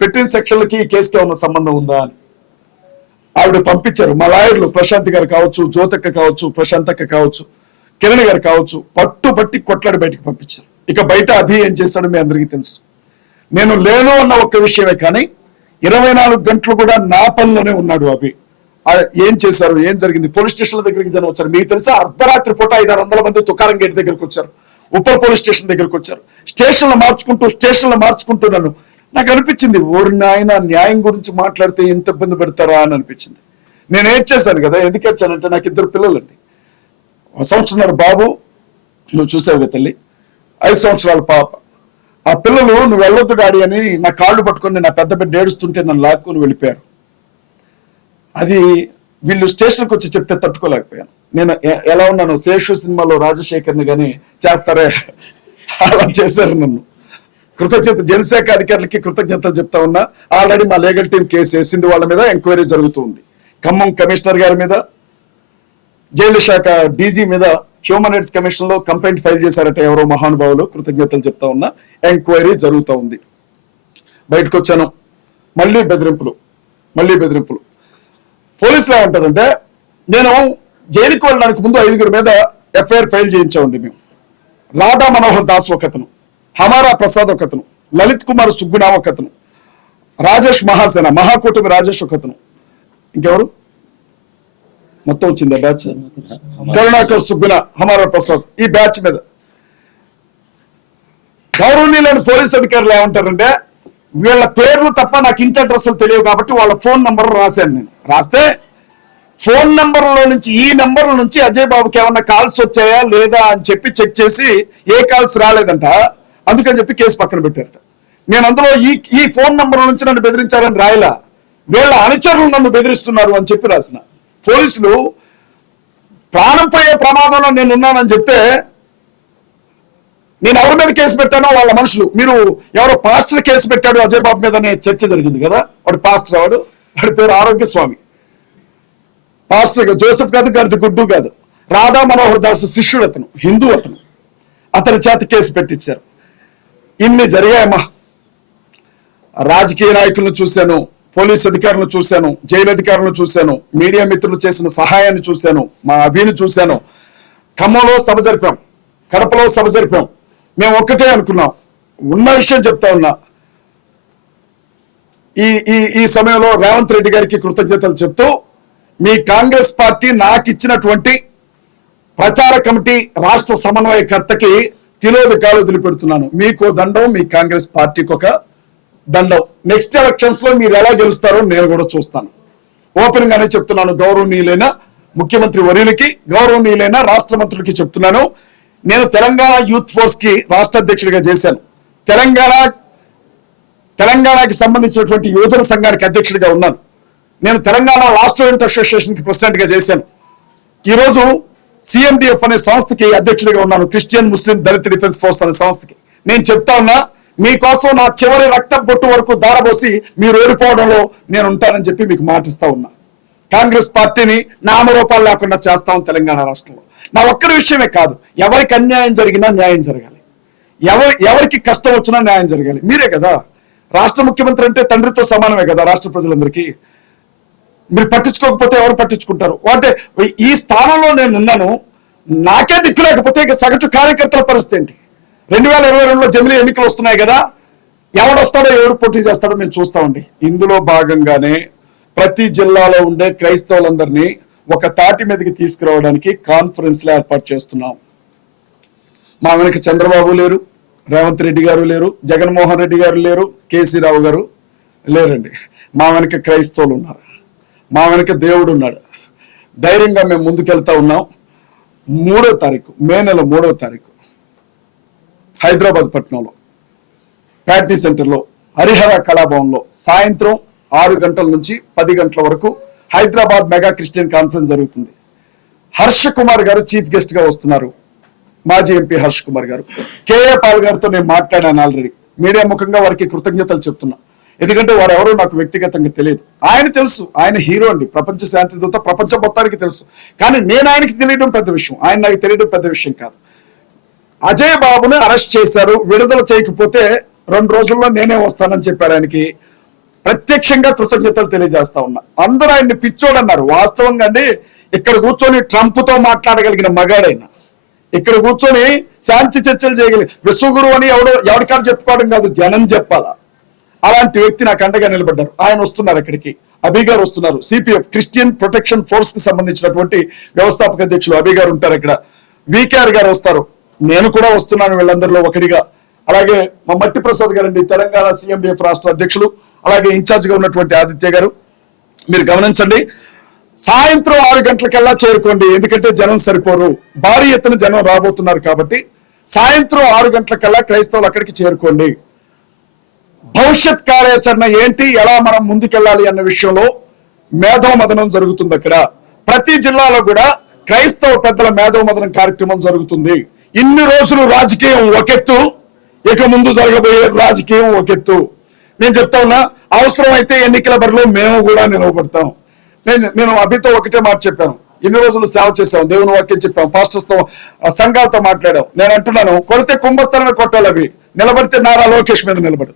పెట్టిన సెక్షన్లకి ఈ కేసుకి ఉన్న సంబంధం ఉందా అని. ఆవిడ పంపించారు. మా లాయర్లు ప్రశాంత్ గారు కావచ్చు జ్యోతక్క కావచ్చు ప్రశాంతక్క కావచ్చు కిరణ్ గారు కావచ్చు పట్టు పట్టి కొట్లాడి బయటకు పంపించారు. ఇక బయట అభి ఏం చేశాడో మీ అందరికీ తెలుసు. నేను లేను అన్న ఒక్క విషయమే కానీ ఇరవై నాలుగు గంటలు కూడా నా పనిలోనే ఉన్నాడు అభి. ఏం చేశారు? ఏం జరిగింది? పోలీస్ స్టేషన్ల దగ్గరికి జనం వచ్చారు. మీకు తెలుసా? అర్ధరాత్రి పూట ఐదు ఆరు వందల మంది తుకారం గేట్ దగ్గరకు వచ్చారు. ఉప్పల్ పోలీస్ స్టేషన్ దగ్గరకు వచ్చారు. స్టేషన్లు మార్చుకుంటూ స్టేషన్లు మార్చుకుంటూ నన్ను నాకు అనిపించింది ఓరి నాయన న్యాయం గురించి మాట్లాడితే ఎంత ఇబ్బంది పెడతారా? అని అనిపించింది. నేను ఏడ్చేశాను కదా ఎందుకు ఏడ్చానంటే నాకు ఇద్దరు పిల్లలండి. ఒక సంవత్సరం బాబు నువ్వు చూసావు కదా తల్లి ఐదు సంవత్సరాల పాప. ఆ పిల్లలు నువ్వు వెళ్ళొద్దు డాడీ అని నా కాళ్ళు పట్టుకొని నా పెద్ద బిడ్డ ఏడుస్తుంటే నన్ను లాక్కుని వెళ్ళిపోయారు. అది వీళ్ళు స్టేషన్కి వచ్చి చెప్తే తట్టుకోలేకపోయాను. నేను ఎలా ఉన్నాను? శేషు సినిమాలో రాజశేఖర్ని కానీ చేస్తారే? అలా చేశారు నన్ను. కృతజ్ఞత జనశాఖ అధికారులకి కృతజ్ఞతలు చెప్తా ఉన్నా ఆల్రెడీ మా లీగల్ టీం కేసు వేసింది వాళ్ళ మీద ఎంక్వైరీ జరుగుతుంది. ఖమ్మం కమిషనర్ గారి మీద జైలు శాఖ డీజీ మీద హ్యూమన్ రైట్స్ కమిషన్లో కంప్లైంట్ ఫైల్ చేశారట ఎవరో మహానుభావులు కృతజ్ఞతలు చెప్తా ఉన్నా ఎంక్వైరీ జరుగుతూ ఉంది. బయటకు వచ్చాను మళ్ళీ బెదిరింపులు మళ్ళీ బెదిరింపులు. పోలీసులు ఏమంటారంటే నేను జైలుకి వెళ్ళడానికి ముందు ఐదుగురు మీద ఎఫ్ఐఆర్ ఫైల్ చేయించామండి మేము. రాధా మనోహర్ దాస్ ఒకతను. హమారా ప్రసాద్ ఒకతను లలిత్ కుమార్ సుగ్గుణ ఒకతను రాజేష్ మహాసేన మహాకూటమి రాజేష్ ఒకతను. ఇంకెవరు? మొత్తం వచ్చింది బ్యాచ్? కరుణాకర్ సుగ్గుణ హమారా ప్రసాద్ ఈ బ్యాచ్ మీద. గౌరవనీయులైన పోలీస్ అధికారులు ఏమంటారంటే వీళ్ళ పేర్లు తప్ప నాకు ఇంటి అడ్రస్లు తెలియవు కాబట్టి వాళ్ళ ఫోన్ నంబర్ రాశాను నేను. రాస్తే ఫోన్ నంబర్లో నుంచి ఈ నంబర్ల నుంచి అజయ్ బాబుకి ఏమన్నా కాల్స్ వచ్చాయా లేదా అని చెప్పి చెక్ చేసి ఏ కాల్స్ రాలేదంట. అందుకని చెప్పి కేసు పక్కన పెట్టారట. నేను అందులో ఈ ఈ ఫోన్ నంబర్ నుంచి నన్ను బెదిరించారని రాయలా? వీళ్ళ అనుచరులు నన్ను బెదిరిస్తున్నారు అని చెప్పి రాసిన. పోలీసులు ప్రాణం పోయే ప్రమాదంలో నేను ఉన్నానని చెప్తే నేను ఎవరి మీద కేసు పెట్టానో వాళ్ళ మనుషులు. మీరు ఎవరో పాస్టర్ కేసు పెట్టాడు అజయ్ బాబు మీద అనే చర్చ జరిగింది కదా? వాడు పాస్టర్ వాడు వాడి పేరు ఆరోగ్య స్వామి పాస్టర్ జోసెఫ్ కాదు గారి గుడ్డు కాదు. రాధా మనోహర్ దాస్ శిష్యుడు అతను హిందూ అతను. అతని చేత కేసు పెట్టించారు. ఇన్ని జరిగాయమ్మా. రాజకీయ నాయకులను చూశాను పోలీస్ అధికారులను చూశాను జైలు అధికారులను చూశాను మీడియా మిత్రులు చేసిన సహాయాన్ని చూశాను మా అభిని చూశాను. ఖమ్మంలో సభ జరిపాం కడపలో సభ జరిపాం. మేము ఒక్కటే అనుకున్నాం. ఉన్న విషయం చెప్తా ఉన్నా. ఈ ఈ ఈ సమయంలో రేవంత్ రెడ్డి గారికి కృతజ్ఞతలు చెప్తూ మీ కాంగ్రెస్ పార్టీ నాకు ఇచ్చినటువంటి ప్రచార కమిటీ రాష్ట్ర సమన్వయకర్తకి తిలోదకాలు వదిలిపెడుతున్నాను మీకు దండం మీ కాంగ్రెస్ పార్టీకి ఒక దండం. నెక్స్ట్ ఎలక్షన్స్లో మీరు ఎలా గెలుస్తారో నేను కూడా చూస్తాను. ఓపెన్ గానే చెప్తున్నాను గౌరవనీయులైన ముఖ్యమంత్రి వర్యులకి గౌరవనీయులైన రాష్ట్ర మంత్రులకి చెప్తున్నాను. నేను తెలంగాణ యూత్ ఫోర్స్కి రాష్ట్ర అధ్యక్షుడిగా చేశాను. తెలంగాణ తెలంగాణకి సంబంధించినటువంటి యువజన సంఘానికి అధ్యక్షుడిగా ఉన్నాను. నేను తెలంగాణ లా స్టూడెంట్ అసోసియేషన్కి ప్రెసిడెంట్గా చేశాను. ఈ రోజు సిఎండిఎఫ్ అనే సంస్థకి అధ్యక్షుడిగా ఉన్నాను Christian Muslim Dalit defence force అనే సంస్థకి. నేను చెప్తా ఉన్నా మీకోసం నా చివరి రక్త బొట్టు వరకు దారబోసి మీరు ఓడిపోవడంలో నేను ఉంటానని చెప్పి మీకు మాటిస్తా ఉన్నా. కాంగ్రెస్ పార్టీని నామరూపాలు లేకుండా చేస్తాం తెలంగాణ రాష్ట్రంలో. నా ఒక్కరి విషయమే కాదు ఎవరికి అన్యాయం జరిగినా న్యాయం జరగాలి. ఎవరి ఎవరికి కష్టం వచ్చినా న్యాయం జరగాలి. మీరే కదా. రాష్ట్ర ముఖ్యమంత్రి అంటే తండ్రితో సమానమే కదా రాష్ట్ర ప్రజలందరికీ. మీరు పట్టించుకోకపోతే ఎవరు పట్టించుకుంటారు? అంటే ఈ స్థానంలో నేను ఉన్నాను నాకే దిక్కు లేకపోతే ఇక సగటు కార్యకర్తల పరిస్థితి ఏంటి? రెండు వేల ఇరవై రెండులో జమిలీ ఎన్నికలు వస్తున్నాయి కదా ఎవడొస్తాడో ఎవరు పోటీ చేస్తాడో మేము చూస్తామండి ఇందులో భాగంగానే ప్రతి జిల్లాలో ఉండే క్రైస్తవులందరినీ ఒక తాటి మీదకి తీసుకురావడానికి కాన్ఫరెన్స్లు ఏర్పాటు చేస్తున్నాం. మా వెనక చంద్రబాబు లేరు రేవంత్ రెడ్డి గారు లేరు జగన్మోహన్ రెడ్డి గారు లేరు కేసీ రావు గారు లేరండి. మా వెనక క్రైస్తవులు ఉన్నారు. మా వెనక దేవుడు ఉన్నాడు. ధైర్యంగా మేము ముందుకెళ్తా ఉన్నాం. మూడో తారీఖు మే నెల మూడో తారీఖు హైదరాబాద్ పట్టణంలో ప్యాట్నీ సెంటర్లో హరిహర కళాభవన్లో సాయంత్రం ఆరు గంటల నుంచి పది గంటల వరకు హైదరాబాద్ మెగా క్రిస్టియన్ కాన్ఫరెన్స్ జరుగుతుంది. హర్ష కుమార్ గారు చీఫ్ గెస్ట్గా వస్తున్నారు. మాజీ ఎంపీ హర్ష్ కుమార్ గారు. కేఏ పాల్ గారితో నేను మాట్లాడాను ఆల్రెడీ మీడియా ముఖంగా వారికి కృతజ్ఞతలు చెప్తున్నా. ఎందుకంటే వారు ఎవరో నాకు వ్యక్తిగతంగా తెలియదు. ఆయన తెలుసు. ఆయన హీరో అండి. ప్రపంచ శాంతి దూత ప్రపంచ మొత్తానికి తెలుసు. కానీ నేను ఆయనకి తెలియడం పెద్ద విషయం. ఆయన నాకు తెలియడం పెద్ద విషయం కాదు. అజయ్ బాబుని అరెస్ట్ చేశారు. విడుదల చేయకపోతే రెండు రోజుల్లో నేనే వస్తానని చెప్పారు ఆయనకి. ప్రత్యక్షంగా కృతజ్ఞతలు తెలియజేస్తా ఉన్నా. అందరూ ఆయన్ని పిచ్చోడన్నారు. వాస్తవంగా అండి ఇక్కడ కూర్చొని ట్రంప్తో మాట్లాడగలిగిన మగాడైన. ఇక్కడ కూర్చొని శాంతి చర్చలు చేయగలిగి విశ్వగురు అని ఎవడో ఎవరికారు చెప్పుకోవడం కాదు. జనం చెప్పాలా? అలాంటి వ్యక్తి నాకు అండగా నిలబడ్డారు. ఆయన వస్తున్నారు అక్కడికి. అభి గారు వస్తున్నారు. సిపిఎఫ్ క్రిస్టియన్ ప్రొటెక్షన్ ఫోర్స్కి సంబంధించినటువంటి వ్యవస్థాపక అధ్యక్షులు అభి గారు ఉంటారు ఇక్కడ వికేఆర్ గారు వస్తారు. నేను కూడా వస్తున్నాను వీళ్ళందరిలో ఒకటిగా అలాగే మా మట్టి ప్రసాద్ గారండి తెలంగాణ సిఎండిఎఫ్ రాష్ట్ర అధ్యక్షులు అలాగే ఇన్ఛార్జిగా ఉన్నటువంటి ఆదిత్య గారు. మీరు గమనించండి. సాయంత్రం ఆరు గంటలకల్లా చేరుకోండి. ఎందుకంటే జనం సరిపోరు. భారీ ఎత్తున జనం రాబోతున్నారు కాబట్టి సాయంత్రం ఆరు గంటలకల్లా క్రైస్తవులు అక్కడికి చేరుకోండి. భవిష్యత్ కార్యాచరణ ఏంటి ఎలా మనం ముందుకెళ్ళాలి అన్న విషయంలో మేధోమదనం జరుగుతుంది అక్కడ. ప్రతి జిల్లాలో కూడా క్రైస్తవ పెద్దల మేధోమదనం కార్యక్రమం జరుగుతుంది. ఇన్ని రోజులు రాజకీయం ఒకెత్తు ఇక ముందు జరగబోయే రాజకీయం ఒకెత్తు. నేను చెప్తా ఉన్నా అవసరమైతే ఎన్నికల బరిలో మేము కూడా నిలవబడతాం. నేను నేను అభితో ఒకటే మాట చెప్పాను. ఇన్ని రోజులు సేవ చేశాం దేవుని వాక్యం చెప్పాం పాస్టర్స్తో సంఘాలతో మాట్లాడాం. నేను అంటున్నాను కొడితే కుంభస్థలమే కొట్టాలి అవి. నిలబడితే నారా లోకేష్ మీద నిలబడు.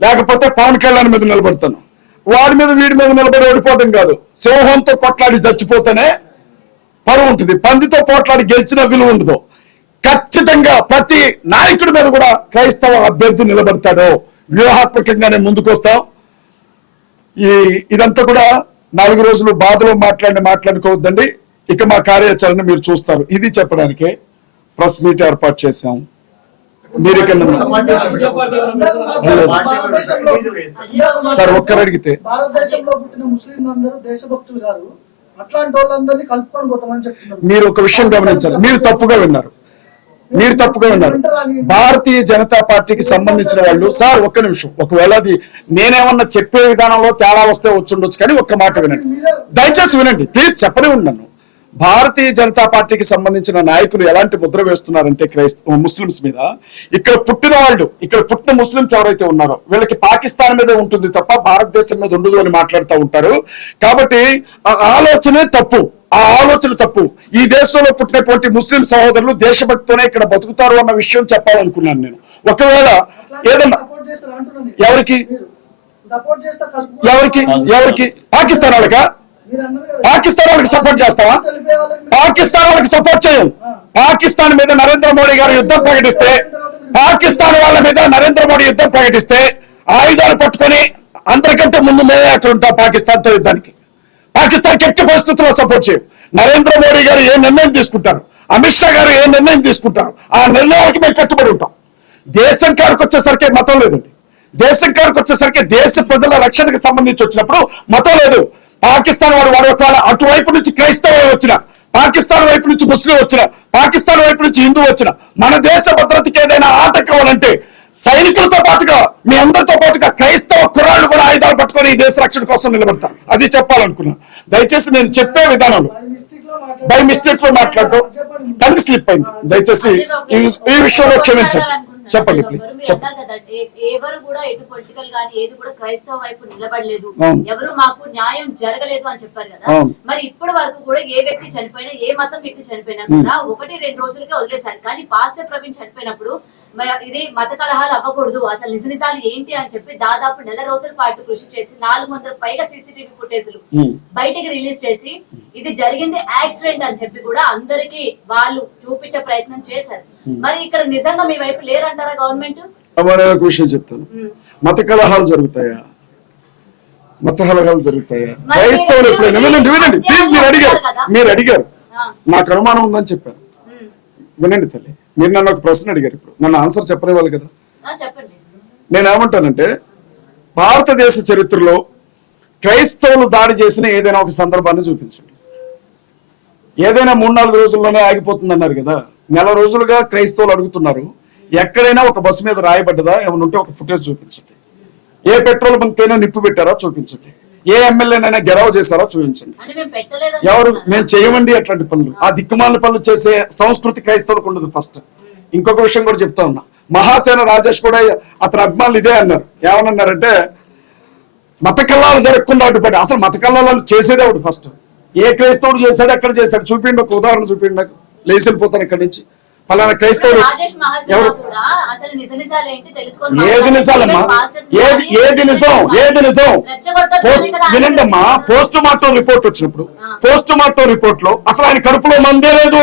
లేకపోతే పవన్ కళ్యాణ్ మీద నిలబడతాను. వాడి మీద వీడి మీద నిలబడి ఓడిపోవడం కాదు. సింహంతో కొట్లాడి చచ్చిపోతేనే పరువు ఉంటుంది. పందితో పోట్లాడి గెలిచిన విలువ ఉండదు. ఖచ్చితంగా ప్రతి నాయకుడి మీద కూడా క్రైస్తవ అభ్యర్థి నిలబడతాడు. వ్యూహాత్మకంగానే ముందుకు వస్తాం ఈ ఇదంతా కూడా నాలుగు రోజులు బాధలో మాట్లాడి మాట్లాడుకోవద్దండి. ఇక మా కార్యాచరణ మీరు చూస్తారు. ఇది చెప్పడానికి ప్రెస్ మీట్ ఏర్పాటు చేశాం. మీరు ఇక్కడ సార్ ఒక్కరు అడిగితే. భారతదేశంలో పుట్టిన ముస్లింలు అందరూ దేశభక్తులు కాదు. అట్లాంటి వాళ్ళందరినీ కలుపుకొని పోతామని చెప్తున్నారు. మీరు ఒక విషయం గమనించాలి. మీరు తప్పుగా విన్నారు. మీరు తప్పుగా విన్నారు. భారతీయ జనతా పార్టీకి సంబంధించిన వాళ్ళు సార్ ఒక్క నిమిషం. ఒకవేళ అది నేనేమన్నా చెప్పే విధానంలో తేడా వస్తే వచ్చుండొచ్చు కానీ ఒక్క మాట వినండి. దయచేసి వినండి. ప్లీజ్ చెప్పనే ఉన్నాను భారతీయ జనతా పార్టీకి సంబంధించిన నాయకులు ఎలాంటి ముద్ర వేస్తున్నారంటే క్రైస్తవ ముస్లిమ్స్ మీద. ఇక్కడ పుట్టిన వాళ్ళు ఇక్కడ పుట్టిన ముస్లిమ్స్ ఎవరైతే ఉన్నారో వీళ్ళకి పాకిస్తాన్ మీదే ఉంటుంది తప్ప భారతదేశం మీద ఉండదు అని మాట్లాడుతూ ఉంటారు. కాబట్టి ఆ ఆలోచనే తప్పు. ఆ ఆలోచన తప్పు. ఈ దేశంలో పుట్టినటువంటి ముస్లిం సహోదరులు దేశభక్తితోనే ఇక్కడ బతుకుతారు అన్న విషయం చెప్పాలనుకున్నాను నేను. ఒకవేళ ఏదన్నా ఎవరికి? ఎవరికి? ఎవరికి? పాకిస్తాన్ వాళ్ళకా? పాకిస్తాన్ వాళ్ళకి సపోర్ట్ చేస్తావా? పాకిస్తాన్ వాళ్ళకి సపోర్ట్ చేయం. పాకిస్తాన్ మీద నరేంద్ర మోడీ గారు యుద్ధం ప్రకటిస్తే పాకిస్తాన్ వాళ్ళ మీద నరేంద్ర మోడీ యుద్ధం ప్రకటిస్తే ఆయుధాలు పట్టుకొని అందరికంటే ముందు మేమే అక్కడ ఉంటాం పాకిస్తాన్తో యుద్ధానికి. పాకిస్తాన్ ఎట్టి పరిస్థితుల్లో సపోర్ట్ చేయం. నరేంద్ర మోడీ గారు ఏ నిర్ణయం తీసుకుంటారు? అమిత్ షా గారు ఏ నిర్ణయం తీసుకుంటారు? ఆ నిర్ణయానికి మేము కట్టుబడి ఉంటాం. దేశం కాడికి వచ్చేసరికి మతం లేదండి. దేశం కాడికి వచ్చేసరికి దేశ ప్రజల రక్షణకు సంబంధించి వచ్చినప్పుడు మతం లేదు. పాకిస్తాన్ వాడు వాడు ఒకవేళ అటువైపు నుంచి క్రైస్తవ వచ్చిన పాకిస్తాన్ వైపు నుంచి ముస్లిం వచ్చిన పాకిస్తాన్ వైపు నుంచి హిందూ వచ్చిన మన దేశ భద్రతకి ఏదైనా ఆటంకం అంటే సైనికులతో పాటుగా మీ అందరితో పాటుగా క్రైస్తవ కుర్రాళ్ళు కూడా ఆయుధాలు పట్టుకొని ఈ దేశ రక్షణ కోసం నిలబడతారు. అది చెప్పాలనుకున్నాను దయచేసి నేను చెప్పే విధానాలు. బై మిస్టేక్లో మాట్లాడటం కనుక స్లిప్ అయింది. దయచేసి ఈ ఈ విషయంలో క్షమించండి. చెప్పండి ప్లీజ్ చెప్పండి. ఎవరు కూడా ఎటు పొలిటికల్ గానీ ఏది కూడా క్రైస్తవ వైపు నిలబడలేదు. ఎవరు మాకు న్యాయం జరగలేదు అని చెప్పారు కదా. మరి ఇప్పటి వరకు కూడా ఏ వ్యక్తి చనిపోయినా ఏ మతం వ్యక్తి చనిపోయినా కూడా ఒకటి రెండు రోజులకే వదిలేశారు. కానీ పాస్టర్ ప్రవీణ్ చనిపోయినప్పుడు ఇది మత కలహాలు అవ్వకూడదు. అసలు నిజ నిజాలు ఏంటి అని చెప్పి దాదాపు నెల రోజుల పాటు కృషి చేసి నాలుగు వందల పైగా సీసీటీవీ ఫుటేజ్లు ఉమ్. బయటికి రిలీజ్ చేసి ఇది జరిగింది యాక్సిడెంట్ అని చెప్పి కూడా అందరికి వాళ్ళు చూపించే ప్రయత్నం చేశారు. మరి ఇక్కడ నిజంగా మీ వైపు లేరంటారా గవర్నమెంట్? ఒక విషయం చెప్తాను. మత కలహాలు జరుగుతాయా? మత కలహాలు జరుగుతాయా? క్రైస్తవులు ఎప్పుడైనా? వినండి వినండి. ప్లీజ్ మీరు అడిగారు. మీరు అడిగారు. నాకు అనుమానం ఉందని చెప్పాను వినండి తల్లి. మీరు నన్ను ఒక ప్రశ్న అడిగారు ఇప్పుడు. నన్ను ఆన్సర్ చెప్పనివ్వాలి కదా? చెప్పండి. నేను ఏమంటానంటే భారతదేశ చరిత్రలో క్రైస్తవులు దాడి చేసిన ఏదైనా ఒక సందర్భాన్ని చూపించండి. ఏదైనా మూడు నాలుగు రోజుల్లోనే ఆగిపోతుంది అన్నారు కదా? నెల రోజులుగా క్రైస్తవులు అడుగుతున్నారు ఎక్కడైనా ఒక బస్సు మీద రాయబడ్డదా? ఏమైనా ఉంటే ఒక ఫుటేజ్ చూపించండి. ఏ పెట్రోల్ బంక్ అయినా నిప్పు పెట్టారా? చూపించండి. ఏ ఎమ్మెల్యేనైనా గెలవ చేశారా చూపించండి. ఎవరు మేము చేయమండి అట్లాంటి పనులు. ఆ దిక్కుమాల పనులు చేసే సంస్కృతి క్రైస్తవులకు ఉండదు ఫస్ట్. ఇంకొక విషయం కూడా చెప్తా ఉన్నా. మహాసేన రాజేష్ కూడా అతని అభిమానులు ఇదే అన్నారు. ఏమన్నారంటే మత కల్లాలు జరగకుండా అడ్డుపడి అసలు మత కల్లాలు చేసేదే ఒకటి ఫస్ట్. ఏ క్రైస్తవుడు చేశాడు ఎక్కడ చేశాడు? చూపిండి ఒక ఉదాహరణ చూపిండి నాకు. లేచి వెళ్ళిపోతాను ఇక్కడి నుంచి. పలానా క్రైస్తవుడు మహాసేన ఎవరు? ఏది నిజాలమ్మా ఏది ఏది నిజం? ఏది నిజం? పోస్ట్ వినండి అమ్మా పోస్ట్ మార్టం రిపోర్ట్ వచ్చినప్పుడు. పోస్ట్ మార్టం రిపోర్ట్లో అసలు ఆయన కడుపులో మందే లేదు